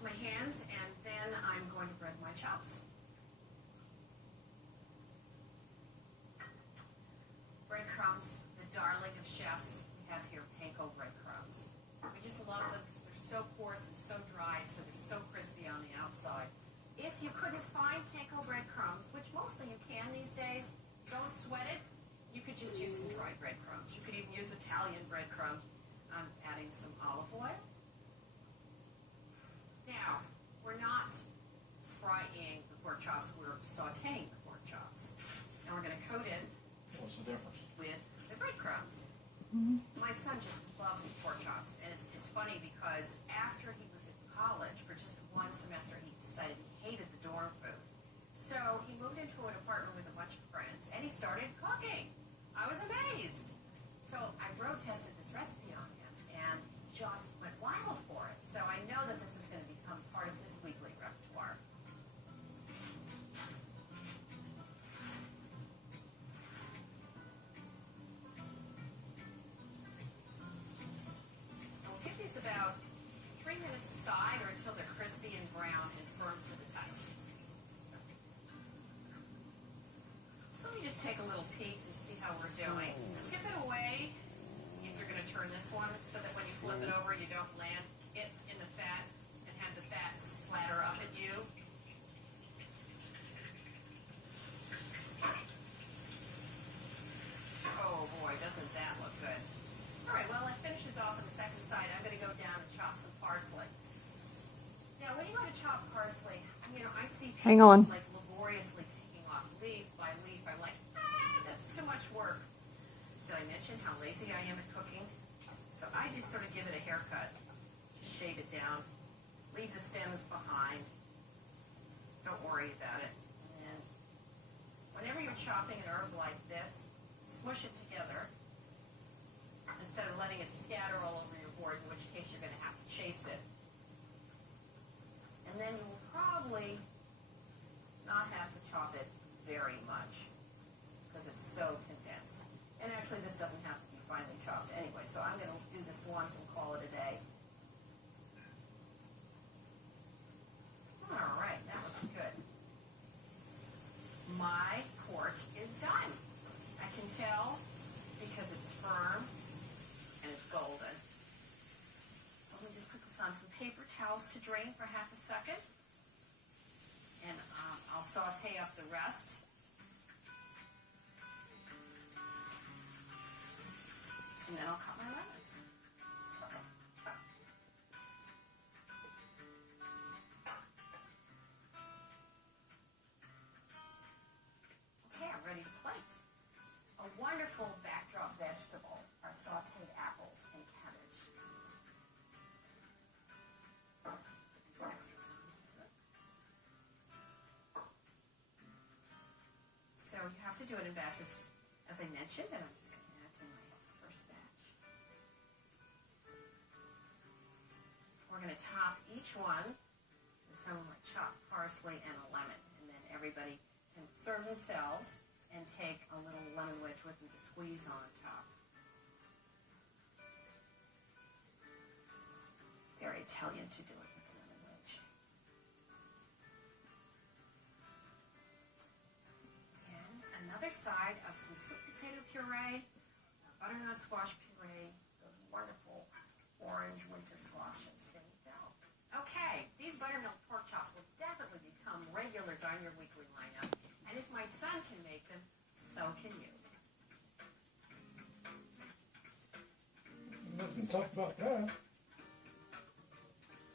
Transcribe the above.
to my hands, and then I'm going to bread my chops. Breadcrumbs, the darling of chefs. We have here panko breadcrumbs. We just love them because they're so coarse and so dry, so they're so crispy on the outside. If you couldn't find panko breadcrumbs, which mostly you can these days, don't sweat it. You could just use some dried breadcrumbs. You could even use Italian breadcrumbs. I'm adding some olive oil. Now, we're not frying the pork chops, we're sauteing the pork chops. And we're going to coat it. What's the difference? With the breadcrumbs. My son just loves his pork chops, and it's funny because after he was in college for just one semester, he decided he hated the dorm food. So he moved into an apartment with a bunch of friends, and he started cooking. I was amazed. So I road tested this recipe on him, and he just went wild for it. So I know that this is going to become part of his weekly repertoire. About 3 minutes aside, or until they're crispy and brown and firm to the touch. So let me just take a little peek and see how we're doing. Tip it away if you're going to turn this one, so that when you flip it over, you don't land it in the fat and have the fat splatter up at you. Oh boy, doesn't that look good. All right, well, that finishes off on the second side. I'm going to go down and chop some parsley. Now, when you go to chop parsley, I see people like laboriously taking off leaf by leaf. I'm like, that's too much work. Did I mention how lazy I am at cooking? So I just sort of give it a haircut. Just shave it down. Leave the stems behind. Don't worry about it. And whenever you're chopping an herb like this, smush it together, instead of letting it scatter all over your board, in which case you're going to have to chase it. And then you will probably not have to chop it very much, because it's so condensed. And actually, this doesn't have to be finely chopped anyway, so I'm going to do this once and call it a day. All right, that looks good. My pork is done. I can tell because it's firm and it's golden. So let me just put this on some paper towels to drain for half a second. And I'll saute up the rest. And then I'll cut my lemons. Okay, I'm ready to plate. A wonderful backdrop vegetable are sauteed apples and cabbage. These extras on here. So you have to do it in batches, as I mentioned, and I'm just going to add to my first batch. We're going to top each one with some of my chopped parsley and a lemon, and then everybody can serve themselves and take a little lemon wedge with them to squeeze on top. Very Italian to do it with the lemon wedge. And another side of some sweet potato puree, butternut squash puree, those wonderful orange winter squashes. There you go. Okay, these buttermilk pork chops will definitely become regulars on your weekly lineup. And if my son can make them, so can you. We can talk about that.